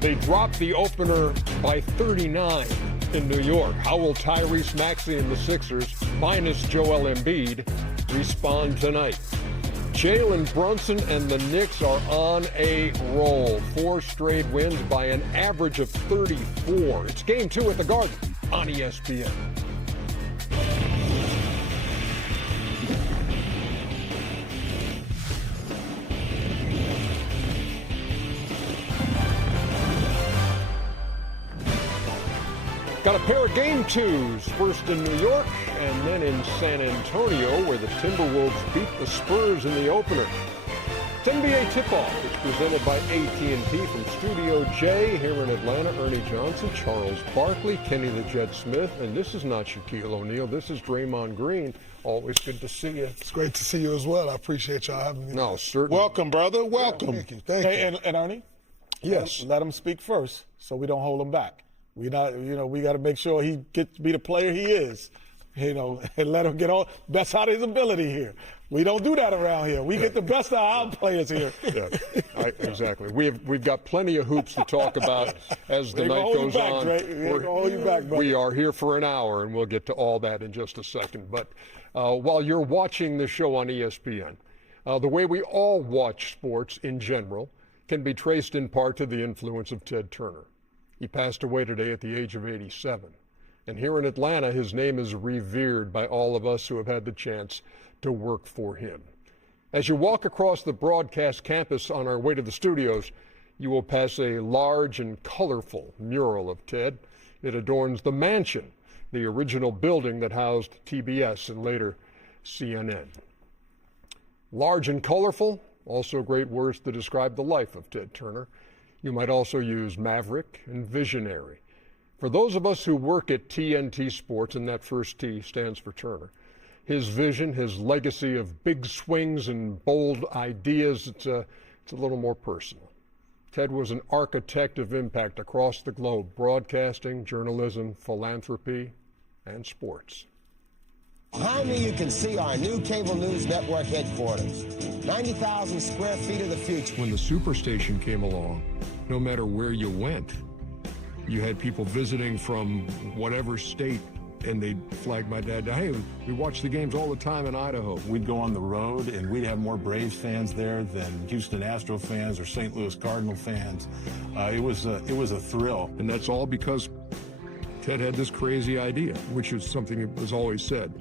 They dropped the opener by 39 in New York. How will Tyrese Maxey and the Sixers, minus Joel Embiid, respond tonight? Jalen Brunson and the Knicks are on a roll. 4 straight wins by an average of 34. It's Game 2 at the Garden on ESPN. Got a pair of Game 2s, first in New York and then in San Antonio, where the Timberwolves beat the Spurs in the opener. It's NBA Tip-Off. It's presented by AT&T from Studio J here in Atlanta. Ernie Johnson, Charles Barkley, Kenny the Jet Smith, and this is not Shaquille O'Neal. This is Draymond Green. Always good to see you. It's great to see you as well. I apprate y'all having me. No, certainly. Welcome, brother. Welcome. Thank you. Thank you. And Ernie? Yes. Let him speak first so we don't hold him back. We got to make sure he gets to be the player he is, and let him get all best out of his ability here. We don't do that around here. We get the best out of our players here. Yeah, exactly. We've got plenty of hoops to talk about as the night goes on. We are here for an hour, and we'll get to all that in just a second. But while you're watching the show on ESPN, the way we all watch sports in general can be traced in part to the influence of Ted Turner. He passed away today at the age of 87. And here in Atlanta, his name is revered by all of us who have had the chance to work for him. As you walk across the broadcast campus on our way to the studios, you will pass a large and colorful mural of Ted. It adorns the mansion, the original building that housed TBS and later CNN. Large and colorful, also great words to describe the life of Ted Turner. You might also use maverick and visionary. For those of us who work at TNT Sports, and that first T stands for Turner, his vision, his legacy of big swings and bold ideas, it's a little more personal. Ted was an architect of impact across the globe, broadcasting, journalism, philanthropy, and sports. Behind me, you can see our new cable news network headquarters. 90,000 square feet of the future. When the Superstation came along, no matter where you went, you had people visiting from whatever state, and they'd flag my dad down. Hey, we watch the games all the time in Idaho. We'd go on the road, and we'd have more Braves fans there than Houston Astro fans or St. Louis Cardinal fans. It was a thrill. And that's all because Ted had this crazy idea, which is something that was always said.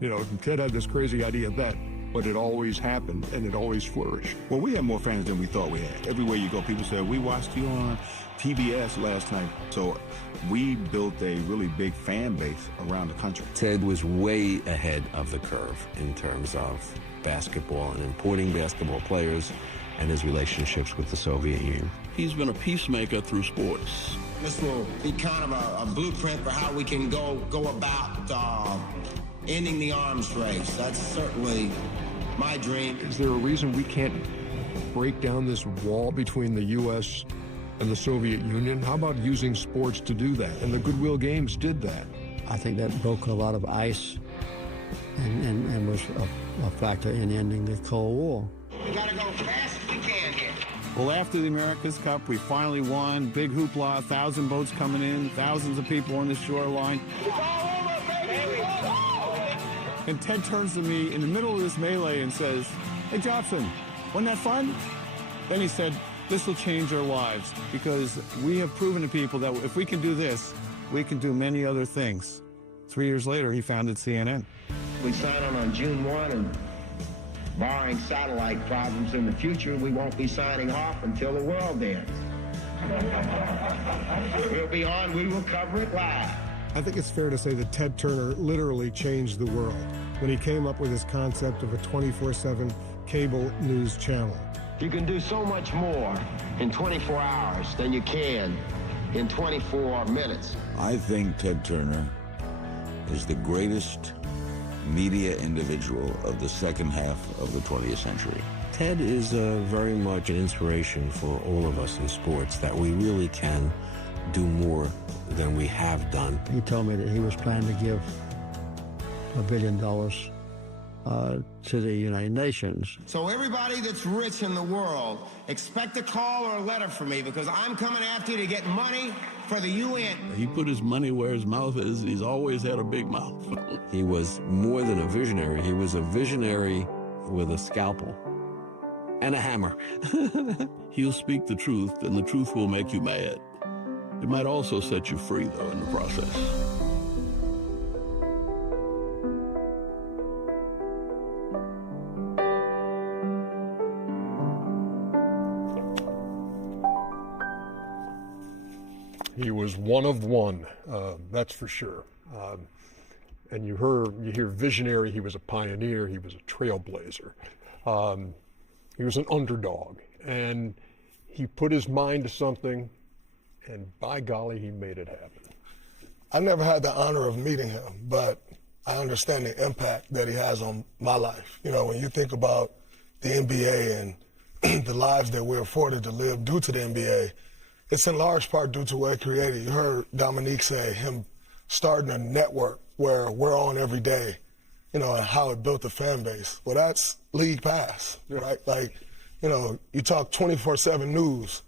Ted had this crazy idea but it always happened and it always flourished. Well, we had more fans than we thought we had. Everywhere you go, people say, we watched you on PBS last night. So we built a really big fan base around the country. Ted was way ahead of the curve in terms of basketball and importing basketball players and his relationships with the Soviet Union. He's been a peacemaker through sports. This will be kind of a blueprint for how we can go about ending the arms race. That's certainly my dream. Is there a reason we can't break down this wall between the U.S. and the Soviet Union? How about using sports to do that? And the Goodwill Games did that. I think that broke a lot of ice and was a factor in ending the Cold War. We gotta go fast as we can here. Well, after the America's Cup, we finally won. Big hoopla, 1,000 boats coming in, thousands of people on the shoreline. And Ted turns to me in the middle of this melee and says, "Hey, Johnson, wasn't that fun?" Then he said, "This will change our lives because we have proven to people that if we can do this, we can do many other things." 3 years later, he founded CNN. We sign on June 1, and barring satellite problems in the future, we won't be signing off until the world ends. We'll be on, we will cover it live. I think it's fair to say that Ted Turner literally changed the world when he came up with his concept of a 24/7 cable news channel. You can do so much more in 24 hours than you can in 24 minutes. I think Ted Turner is the greatest media individual of the second half of the 20th century. Ted is very much an inspiration for all of us in sports, that we really can do more than we have done. He told me that he was planning to give $1 billion to the United Nations. So everybody that's rich in the world, expect a call or a letter from me, because I'm coming after you to get money for the UN. He put his money where his mouth is. He's always had a big mouth. He was more than a visionary. He was a visionary with a scalpel and a hammer. He'll speak the truth, and the truth will make you mad. It might also set you free, though, in the process. He was one of one, that's for sure. And you hear visionary. He was a pioneer. He was a trailblazer. He was an underdog, and he put his mind to something, and by golly, he made it happen. I never had the honor of meeting him, but I understand the impact that he has on my life. You know, when you think about the NBA and the lives that we're afforded to live due to the NBA, it's in large part due to what it created. You heard Dominique say him starting a network where we're on every day, you know, and how it built the fan base. Well, that's League Pass, right? Like, you know, you talk 24/7 news.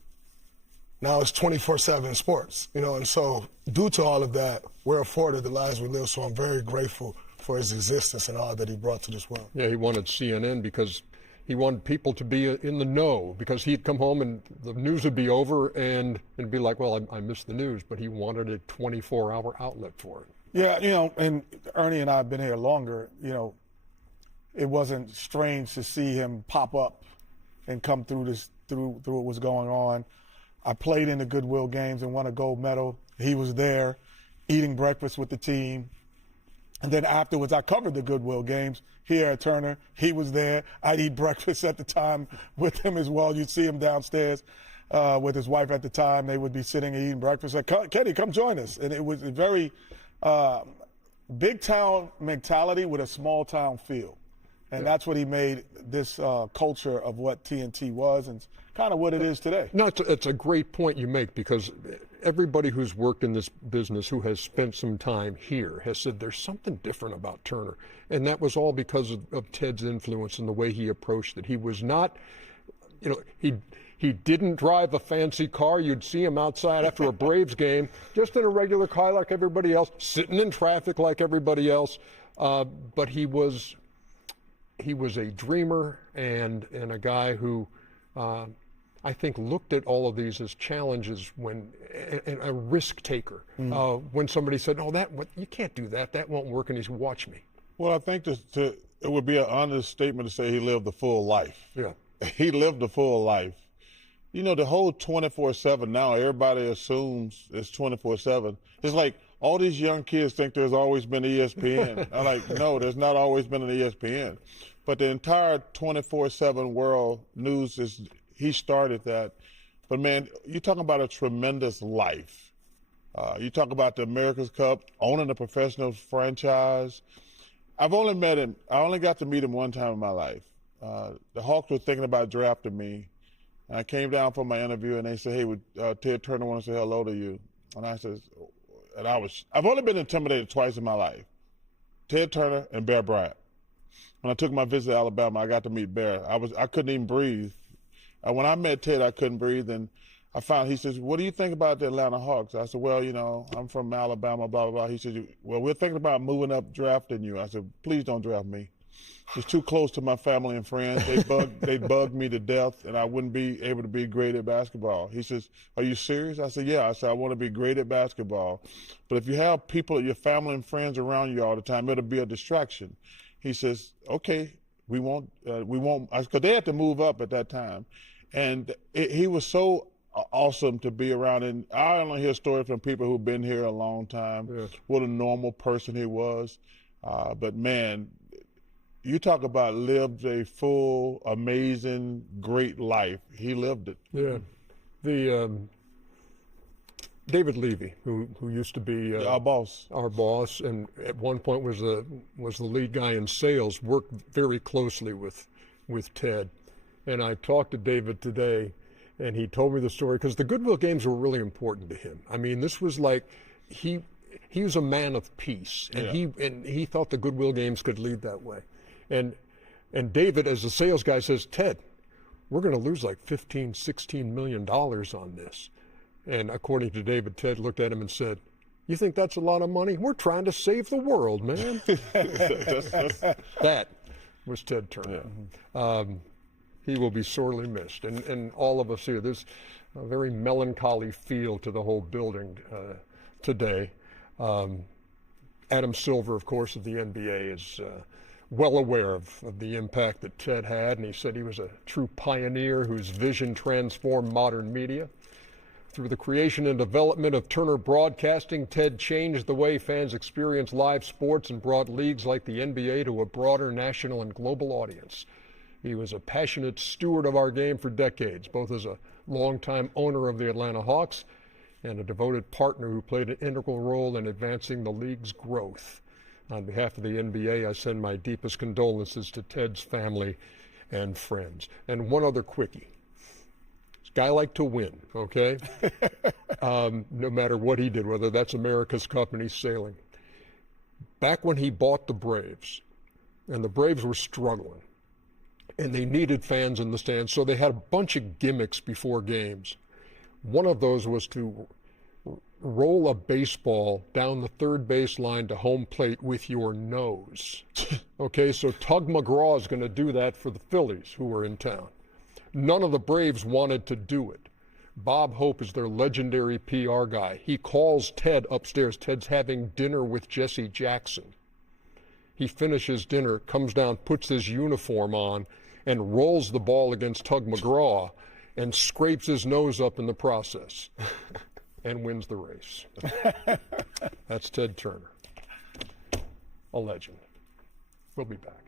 Now it's 24/7 sports, you know, and so due to all of that, we're afforded the lives we live. So I'm very grateful for his existence and all that he brought to this world. Yeah, he wanted CNN because he wanted people to be in the know, because he'd come home and the news would be over and be like, well, I missed the news, but he wanted a 24-hour outlet for it. Yeah, you know, and Ernie and I have been here longer. You know, it wasn't strange to see him pop up and come through what was going on. I played in the Goodwill games and won a gold medal. He was there eating breakfast with the team. And then afterwards, I covered the Goodwill games here at Turner. He was there. I'd eat breakfast at the time with him as well. You'd see him downstairs with his wife at the time. They would be sitting and eating breakfast. Like, Kenny, come join us. And it was a very big town mentality with a small town feel. And that's what he made this culture of what TNT was and kind of what it is today. No, it's a great point you make, because everybody who's worked in this business who has spent some time here has said there's something different about Turner. And that was all because of Ted's influence and the way he approached it. He was not, you know, he didn't drive a fancy car. You'd see him outside after a Braves game, just in a regular car like everybody else, sitting in traffic like everybody else. But he was a dreamer and a guy who I think looked at all of these as challenges and a risk taker. When somebody said, "Oh, you can't do that. That won't work," and he said, "Watch me." Well, I think it would be an honest statement to say he lived a full life. Yeah, he lived a full life. You know, the whole 24/7 now, everybody assumes it's 24/7. It's like all these young kids think there's always been ESPN. I'm like, no, there's not always been an ESPN. But the entire 24/7 world news he started that. But man, you're talking about a tremendous life. You talk about the America's Cup, owning a professional franchise. I've only met him. I only got to meet him one time in my life. The Hawks were thinking about drafting me. And I came down for my interview, and they said, "Hey, Ted Turner wants to say hello to you." And I said, I've only been intimidated twice in my life: Ted Turner and Bear Bryant. When I took my visit to Alabama, I got to meet Bear. I couldn't even breathe. When I met Ted, I couldn't breathe, and he says, "What do you think about the Atlanta Hawks?" I said, "Well, you know, I'm from Alabama, blah, blah, blah." He said, "Well, we're thinking about moving up, drafting you." I said, "Please don't draft me. It's too close to my family and friends. They bugged me to death, and I wouldn't be able to be great at basketball." He says, "Are you serious?" I said, "Yeah." I said, "I want to be great at basketball. But if you have people, your family and friends around you all the time, it'll be a distraction." He says, "Okay, we won't," because they had to move up at that time. And he was so awesome to be around. And I only hear stories from people who've been here a long time, what a normal person he was. But man, you talk about lived a full, amazing, great life. He lived it. Yeah. The David Levy, who used to be our boss, and at one point was the lead guy in sales, worked very closely with Ted. And I talked to David today, and he told me the story, because the Goodwill games were really important to him. I mean, this was like he was a man of peace, and he thought the Goodwill games could lead that way. And David, as the sales guy, says, Ted, we're going to lose like $15, $16 million on this. And according to David, Ted looked at him and said, you think that's a lot of money? We're trying to save the world, man. That was Ted Turner. Yeah. He will be sorely missed. And all of us here, there's a very melancholy feel to the whole building today. Adam Silver, of course, of the NBA, is well aware of the impact that Ted had, and he said he was a true pioneer whose vision transformed modern media. Through the creation and development of Turner Broadcasting, Ted changed the way fans experience live sports and brought leagues like the NBA to a broader national and global audience. He was a passionate steward of our game for decades, both as a longtime owner of the Atlanta Hawks and a devoted partner who played an integral role in advancing the league's growth. On behalf of the NBA, I send my deepest condolences to Ted's family and friends. And one other quickie. This guy liked to win, okay? No matter what he did, whether that's America's Cup and he's sailing. Back when he bought the Braves, and the Braves were struggling, and they needed fans in the stands, so they had a bunch of gimmicks before games. One of those was to roll a baseball down the third base line to home plate with your nose. Okay, so Tug McGraw is going to do that for the Phillies who were in town. None of the Braves wanted to do it. Bob Hope is their legendary PR guy. He calls Ted upstairs. Ted's having dinner with Jesse Jackson. He finishes dinner, comes down, puts his uniform on, and rolls the ball against Tug McGraw and scrapes his nose up in the process and wins the race. That's Ted Turner, a legend. We'll be back.